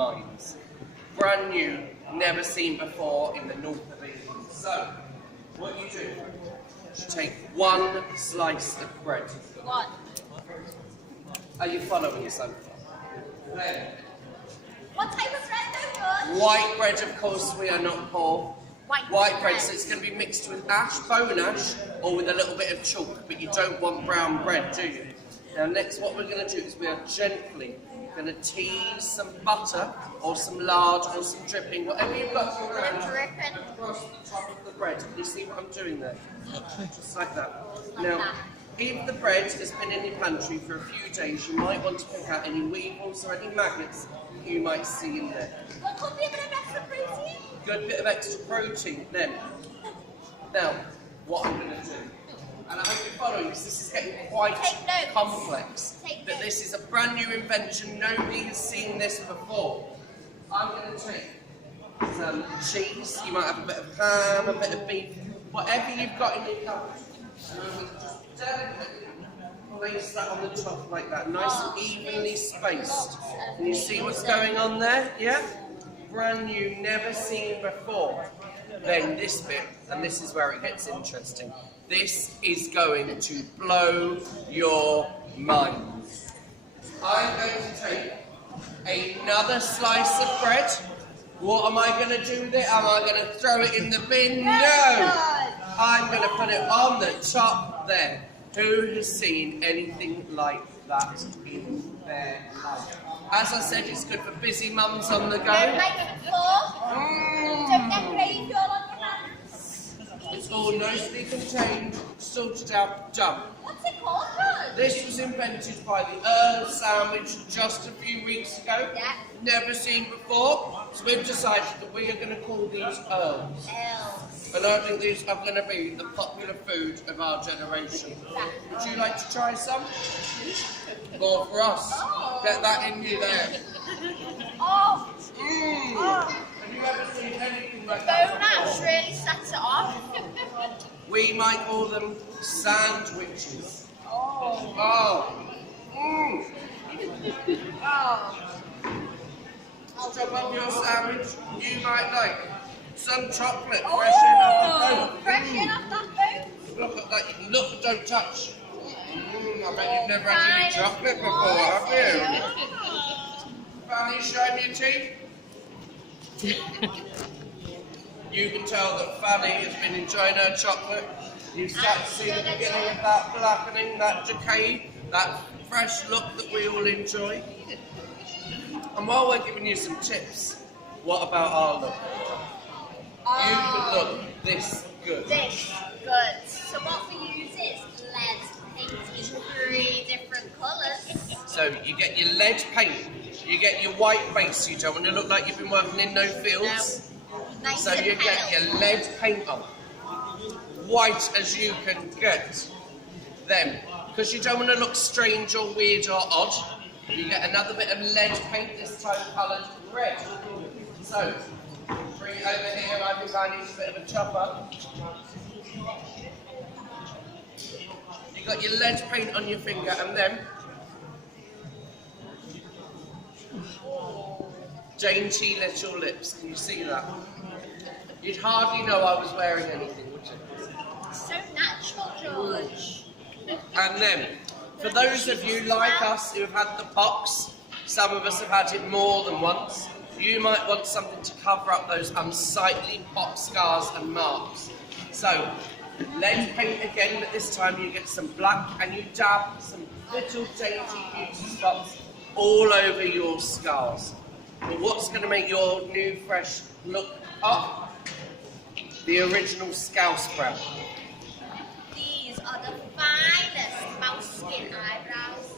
minds. Brand new, never seen before in the north of England. So, what you do, you take one slice of bread. One. Are you following so far? Then, What type of bread though, George? white bread, of course, we are not poor. White bread, so it's going to be mixed with ash, bone ash, or with a little bit of chalk, but you don't want brown bread, do you? Now next what we're going to do is we are gently going to tease some butter, or some lard, or some dripping, whatever you've got to Dripping. across the top of the bread. Can you see what I'm doing there? Just like that. Now, if the bread has been in your pantry for a few days, you might want to pick out any weevils or any maggots you might see in there. What could be a bit of extra protein? Good bit of extra protein then. Now, what I'm going to do, and I hope you're following this, this is getting quite complex. But this is a brand new invention, nobody has seen this before. I'm going to take some cheese, you might have a bit of ham, a bit of beef, whatever you've got in your cupboard. And I'm going to just delicately place that on the top like that, nice and evenly spaced. Can you see what's going on there? Yeah? Brand new, never seen before. Then this bit, and this is where it gets interesting. This is going to blow your mind. I'm going to take another slice of bread. What am I going to do with it? Am I going to throw it in the bin? No! I'm going to put it on the top there. Who has seen anything like that in their life? As I said, it's good for busy mums on the go. Don't like it before. Don't get gravy all on your hands. It's all nicely contained, sorted out, done. What's it called, George? This was invented by the Earl sandwich just a few weeks ago. Yeah. Never seen before. So we've decided that we are going to call these Earls. And I think these are going to be the popular food of our generation. Would you like to try some? More for us. Get that in you there. Oh. Have you ever seen anything like Bone that ash before? really sets it off. We might call them sandwiches. Oh. Oh. Chop up your sandwich. You might like some chocolate fresh in off the bone. Fresh in off that bone. Look at that. You can look but don't touch. I bet you've never had any chocolate before, have you? Fanny, show me your teeth. You can tell that Fanny has been enjoying her chocolate. You start to see the beginning of that blackening, that decay, that fresh look that we all enjoy. And while we're giving you some tips, what about our look? You can look this good. This good. So what we use is lead paint in 3 different colours. So you get your lead paint, you get your white base, you don't want to look like you've been working in no fields. No. Nice So and you get pale. your lead paint on, white as you can get. Then, because you don't want to look strange or weird or odd, you get another bit of lead paint, this time coloured red. So, bring it over here, I've been finding a bit of a chopper. You got your lead paint on your finger, and then dainty little lips. Can you see that? You'd hardly know I was wearing anything, would you? So natural, George. And then, for those of you like us who have had the pox, some of us have had it more than once, you might want something to cover up those unsightly pox scars and marks. So, lead paint again, but this time you get some black and you dab some little dainty beauty spots all over your scars. But what's going to make your new fresh look up? The original Scouse brow. These are the finest mouse skin eyebrows.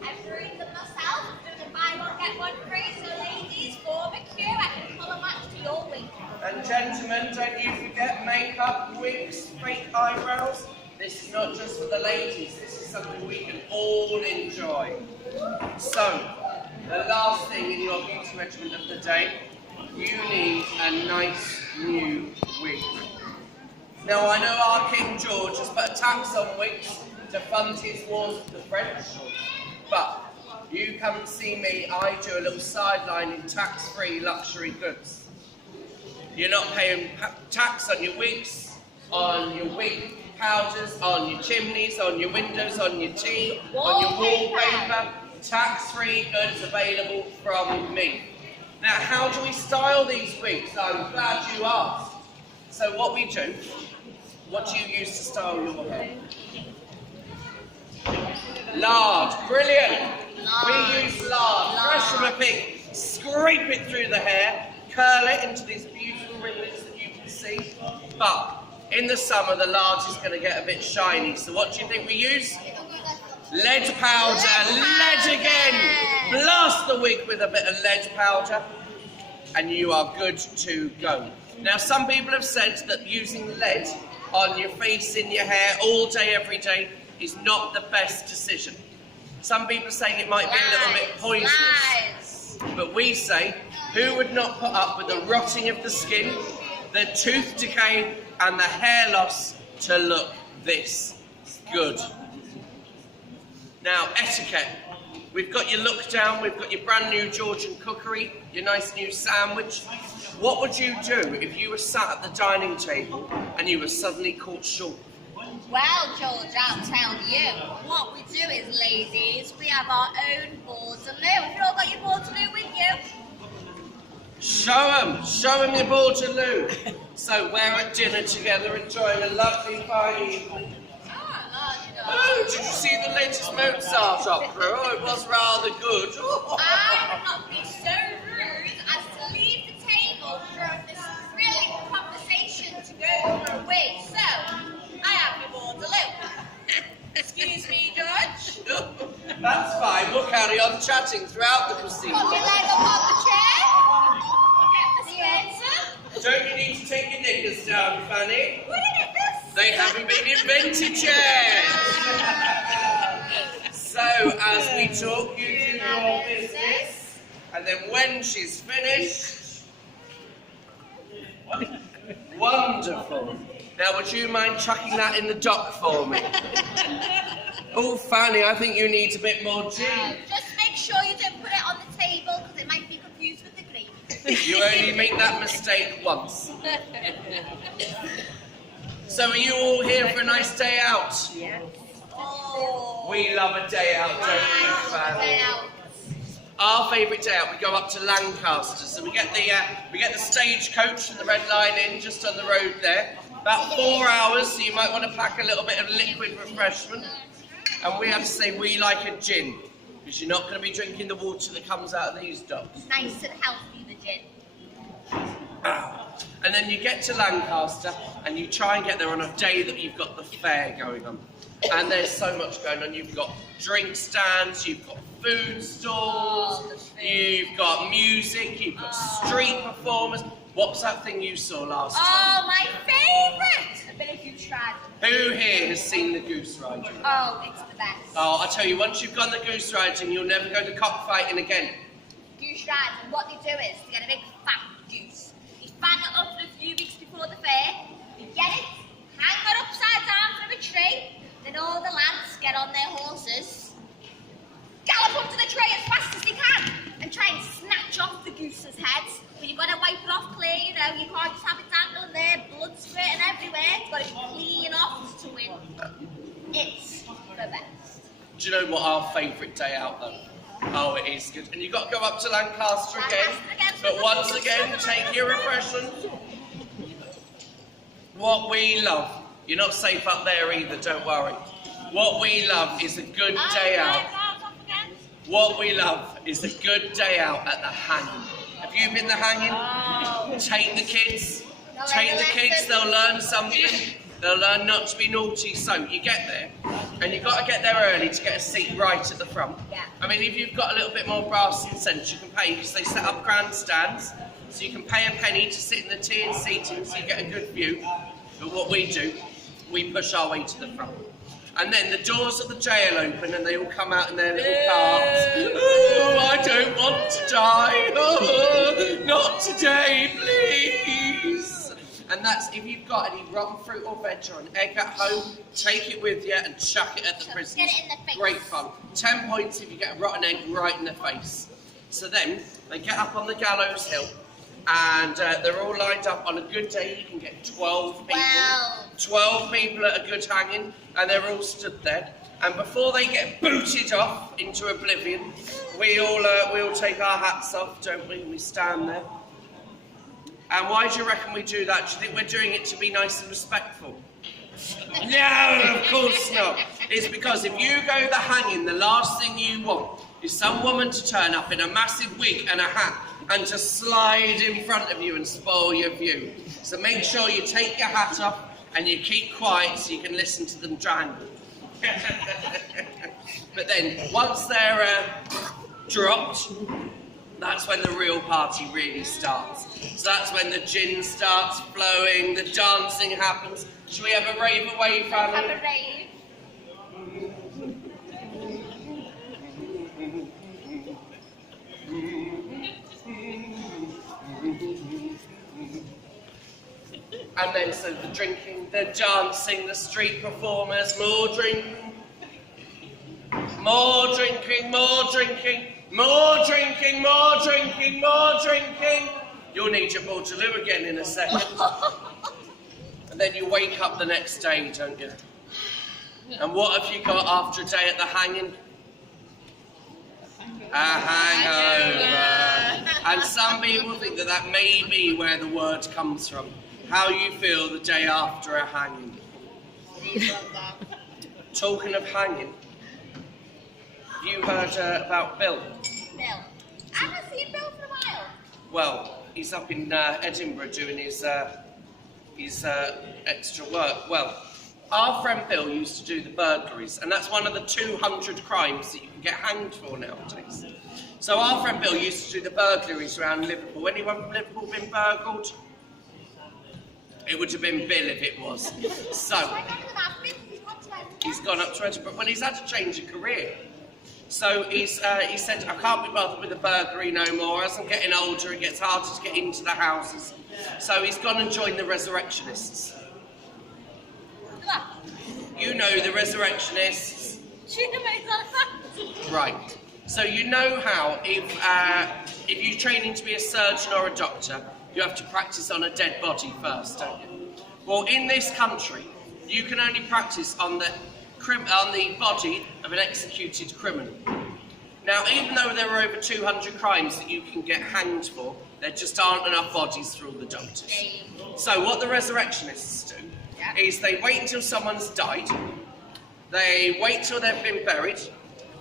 I've brewed them myself. Do the buy one get one free. So ladies, form a queue. I can colour match to your wig. And gentlemen, don't you forget makeup, wigs, fake eyebrows. This is not just for the ladies, this is something we can all enjoy. So, the last thing in your beauty regimen of the day, you need a nice new wig. Now I know our King George has put a tax on wigs to fund his wars with the French, but You come and see me, I do a little sideline in tax-free luxury goods. You're not paying tax on your wigs, on your wig powders, on your chimneys, on your windows, on your tea, on your wallpaper. Tax-free goods available from me. Now, how do we style these wigs? I'm glad you asked. So what we do, what do you use to style your hair? Lard, brilliant. We use lard, fresh from a pig. Scrape it through the hair, curl it into these beautiful ringlets that you can see. But in the summer, the lard is going to get a bit shiny. So what do you think we use? Lead powder, lead again. Blast the wig with a bit of lead powder, and you are good to go. Now, some people have said that using lead on your face, in your hair, all day, every day, is not the best decision. Some people are saying it might be a little bit poisonous. But we say, who would not put up with the rotting of the skin, the tooth decay, and the hair loss to look this good? Now, etiquette. We've got your look down, we've got your brand new Georgian cookery, your nice new sandwich. What would you do if you were sat at the dining table and you were suddenly caught short? Well, George, I'll tell you. What we do is, ladies, we have our own Bordeloo. Have you all got your Bordeloo with you? Show them your Bordeloo. So we're at dinner together, enjoying a lovely fine evening. Oh, did you see the latest Mozart opera? Oh, it was rather good. I would not be so rude as to leave the table during this thrilling conversation to go for a wig. So, I have your Bordeloo. Excuse me, George? That's fine. We'll carry on chatting throughout the proceedings. Put your leg up on the chair. Get the Spencer. Don't you need to take your knickers down, Fanny? What are knickers? They haven't been invented yet. So, as we talk, you do your business, and then when she's finished, wonderful. Now, would you mind chucking that in the dock for me? Oh, Fanny, I think you need a bit more gin. Just make sure you don't put it on the table, because it might be confused with the green. You only make that mistake once. So are you all here for a nice day out? Yes. Oh. We love a day out, don't we, Fanny? Our favourite day out, we go up to Lancaster. So we get the stagecoach and the Red Line Inn just on the road there. About 4 hours, so you might want to pack a little bit of liquid refreshment. And we have to say we like a gin, because you're not going to be drinking the water that comes out of these docks. Nice and healthy, the gin. And then you get to Lancaster and you try and get there on a day that you've got the fair going on. And there's so much going on. You've got drink stands, you've got food stalls, you've got music, you've got street performers. What was that thing you saw last time? Oh, my favourite! I bet if you tried. Who here has seen the goose riding? Oh, it's the best. Oh, I tell you, once you've gone the goose riding, you'll never go to cockfighting again. Goose riding, what they do is, they get a big fat goose. You fan it up for a few weeks before the fair, you get it, hang it upside down from a tree, then all the lads get on their horses, gallop up to the tree as fast as they can, and try and snatch off the goose's head. But you've got to wipe it off clear, you know, you can't just have it dangling there, blood squirting everywhere. It's got to be clean off to win. It's the best. Do you know what our favourite day out though? Oh, it is good. And you've got to go up to Lancaster again. But once again, take your refreshments. What we love, you're not safe up there either, don't worry. What we love is a good day out. What we love is a good day out at the hanging. Have you been the hanging? Oh. Take the kids. Take the kids, they'll learn something. They'll learn not to be naughty. So you get there, and you've got to get there early to get a seat right at the front. Yeah. I mean, if you've got a little bit more brass and sense, you can pay, because they set up grandstands, so you can pay a penny to sit in the tiered seating, so you get a good view. But what we do, we push our way to the front. And then the doors of the jail open and they all come out in their little carts. Oh, I don't want to die. Oh, not today, please. And that's, if you've got any rotten fruit or veg or an egg at home, take it with you and chuck it at the prisoners. Get it in the face. Great fun. 10 points if you get a rotten egg right in the face. So then, they get up on the gallows hill, and they're all lined up. On a good day, you can get 12 people. Wow. 12 people at a good hanging, and they're all stood there. And before they get booted off into oblivion, we all take our hats off, don't we? We stand there. And why do you reckon we do that? Do you think we're doing it to be nice and respectful? No, of course not. It's because if you go the hanging, the last thing you want is some woman to turn up in a massive wig and a hat and to slide in front of you and spoil your view. So make sure you take your hat off and you keep quiet so you can listen to them jangle. But then, once they're dropped, that's when the real party really starts. So that's when the gin starts flowing, the dancing happens. Should we have a rave away, family? Have a rave. And then so the drinking, the dancing, the street performers, more drinking, more drinking, more drinking, more drinking, more drinking, more drinking. You'll need your Portaloo again in a second. And then you wake up the next day, don't you? And what have you got after a day at the hanging? A hangover. And some people think that that may be where the word comes from. How you feel the day after a hanging. Talking of hanging, have you heard about Bill? Bill. I haven't seen Bill for a while. Well, he's up in Edinburgh doing his extra work. Well, our friend Bill used to do the burglaries, and that's one of the 200 crimes that you can get hanged for nowadays. So our friend Bill used to do the burglaries around Liverpool. Anyone from Liverpool been burgled? It would have been Bill if it was. So, he's gone up to Edinburgh, but he's had to change a career. So he said, I can't be bothered with the burglary no more. As I'm getting older, it gets harder to get into the houses. So he's gone and joined the Resurrectionists. You know the Resurrectionists. Right. So you know how if you're training to be a surgeon or a doctor, you have to practice on a dead body first, don't you? Well, in this country, you can only practice on the body of an executed criminal. Now, even though there are over 200 crimes that you can get hanged for, there just aren't enough bodies for all the doctors. So what the Resurrectionists do is they wait until someone's died, they wait till they've been buried,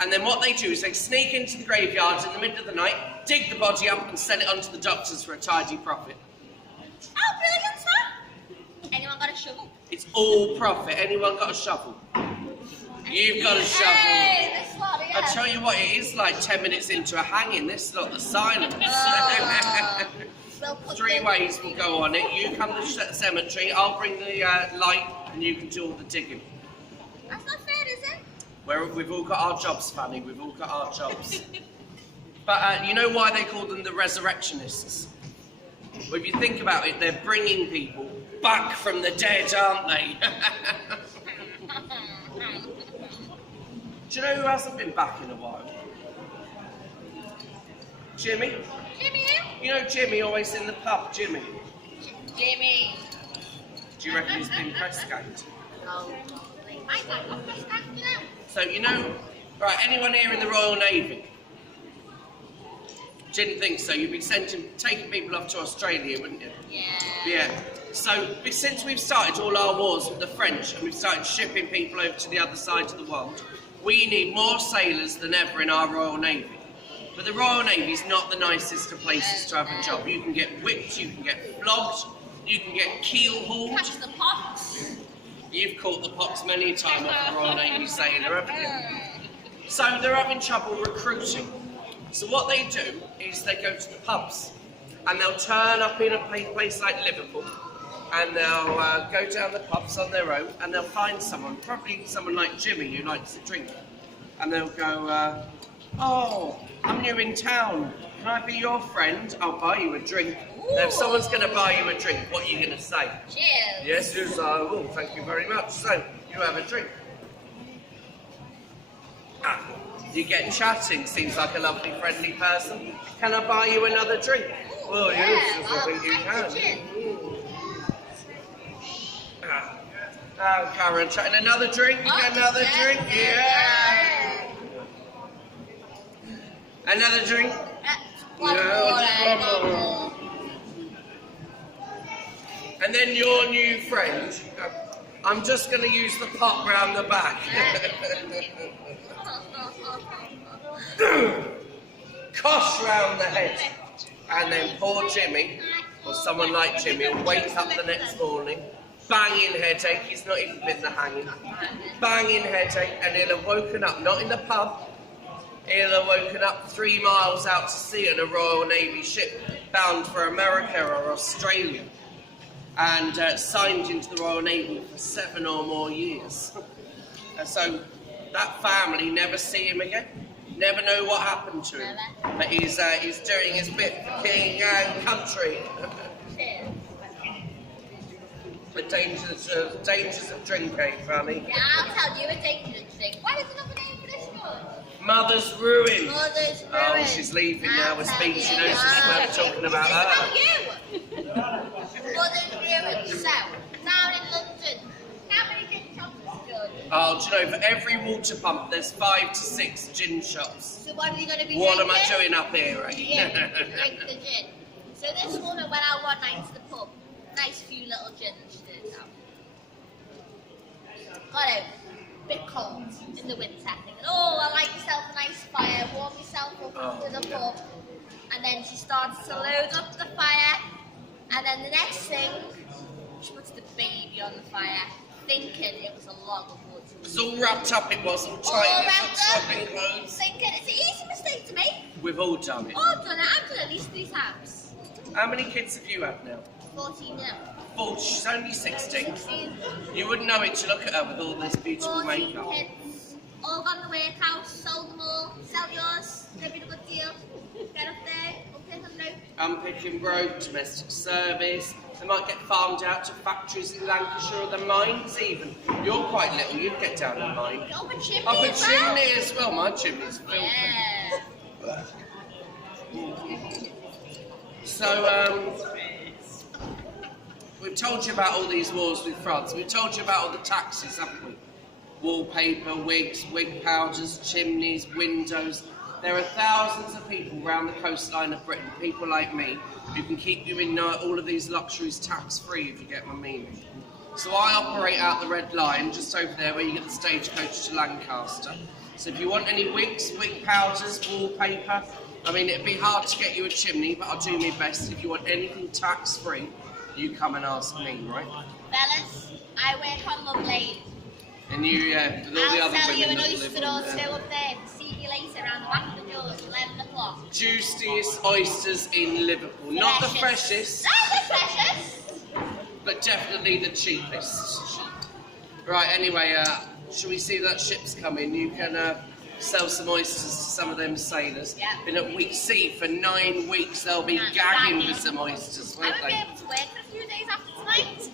and then what they do is they sneak into the graveyards in the middle of the night, dig the body up and sell it on to the doctors for a tidy profit. Oh, brilliant, sir! Anyone got a shovel? It's all profit. Anyone got a shovel? You've got a shovel. Hey, this lot, yeah. I tell you what, it is like 10 minutes into a hanging. This is not the silence. We'll put 3 ways will go on it. You come to the cemetery, I'll bring the light, and you can do all the digging. That's not fair, is it? We've all got our jobs, Fanny. We've all got our jobs. But you know why they call them the Resurrectionists? Well, if you think about it, they're bringing people back from the dead, aren't they? Do you know who hasn't been back in a while? Jimmy. Jimmy? You know Jimmy, always in the pub, Jimmy. Jimmy. Do you reckon he's been press-ganged? Oh, I got press-ganged, you know. So, you know, right, anyone here in the Royal Navy? Didn't think so. You'd be taking people off to Australia, wouldn't you? Yeah. Yeah. So, since we've started all our wars with the French and we've started shipping people over to the other side of the world, we need more sailors than ever in our Royal Navy. But the Royal Navy's not the nicest of places to have a job. You can get whipped, you can get flogged, you can get keel-hauled. Catch the pox. You've caught the pox many a time off the Royal Navy sailor, haven't you? So they're having trouble recruiting. So what they do is they go to the pubs and they'll turn up in a place like Liverpool and they'll go down the pubs on their own and they'll find someone, probably someone like Jimmy who likes to drink, and they'll go, oh, I'm new in town. Can I be your friend? I'll buy you a drink. Now, if someone's going to buy you a drink, what are you going to say? Cheers. Yes, yes, I will. Thank you very much. So, you have a drink. You get chatting. Seems like a lovely, friendly person. Can I buy you another drink? Well, yes, I think you can. Karen, chatting. Another drink? Another drink? Yeah. Another drink? One more. And then your new friend, I'm just going to use the pot round the back. Cosh round the head. And then poor Jimmy, or someone like Jimmy, will wake up the next morning, banging headache, he's not even been the hanging, banging headache, and he'll have woken up, not in the pub, he'll have woken up 3 miles out to sea in a Royal Navy ship bound for America or Australia, and signed into the Royal Navy for 7 or more years. And so that family never see him again, never know what happened to him. But he's doing his bit for king and country. The dangers of drinking, Fanny. Yeah, I'll tell you a dangerous thing. What is another name for this one? Mother's ruin. Mother's ruin. Oh, she's leaving now with speech. She knows this is where we're talking about her. It's about you. Mother's ruin. So, down in London, how many gin shops is good? Oh, do you know, for every water pump, there's 5 to 6 gin shops. So what are you going to be What drinking? am I doing up here, eh? Yeah, drink the gin. So this woman went out one night to the pub. Nice few little gins she did out. Got out. Bit cold in the winter. Thinking, oh, I like myself a nice fire. Warm myself up to the pub. And then she starts to load up the fire. And then the next thing, she puts the baby on the fire, thinking it was a log of wood. It was all wrapped up, it was all All tight wrapped in clothes. Thinking it's an easy mistake to make. We've all done it. Oh, I've done it. I've done it at least 3 times. How many kids have you had now? 14 now. 4. She's only 16. 16. You wouldn't know it to look at her with all this beautiful 14 makeup. kids. All gone the workhouse, sold them all, sell yours, they've been a good deal. Get up there, okay, no. Unpicking broke, domestic service. They might get farmed out to factories in Lancashire or the mines even. You're quite little, you'd get down the mine. Up a chimney Up a as well. chimney as well. My chimney's filthy. Yeah. So, we've told you about all these wars with France. We've told you about all the taxes, haven't we? Wallpaper, wigs, wig powders, chimneys, windows. There are thousands of people around the coastline of Britain, people like me, who can keep you in all of these luxuries tax-free, if you get my meaning. So I operate out the Red Line, just over there where you get the stagecoach to Lancaster. So if you want any wigs, wig powders, wallpaper, I mean, it'd be hard to get you a chimney, but I'll do my best. If you want anything tax-free, you come and ask me, right? Fellas, I work on Love Lane. And you, with all the I'll other sell you women an that oyster live or on two there. up there. See you later around the back of the doors, 11 o'clock. Juiciest oysters in Liverpool. Not the freshest, Not the freshest. but definitely the cheapest. Right, anyway, shall we see that ship's coming? You can sell some oysters to some of them sailors. Yeah. Been at week C for 9 weeks. They'll be gagging for some oysters, I won't won't be they? able to work for a few days after tonight.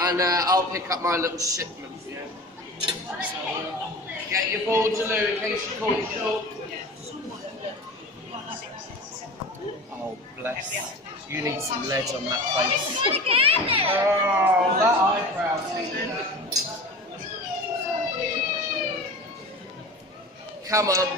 And I'll pick up my little shipment. Yeah. So, get your Bordeloo in case you call it short. Oh, bless. You need some lead on that face. Do it again. Oh, that eyebrow. Come on.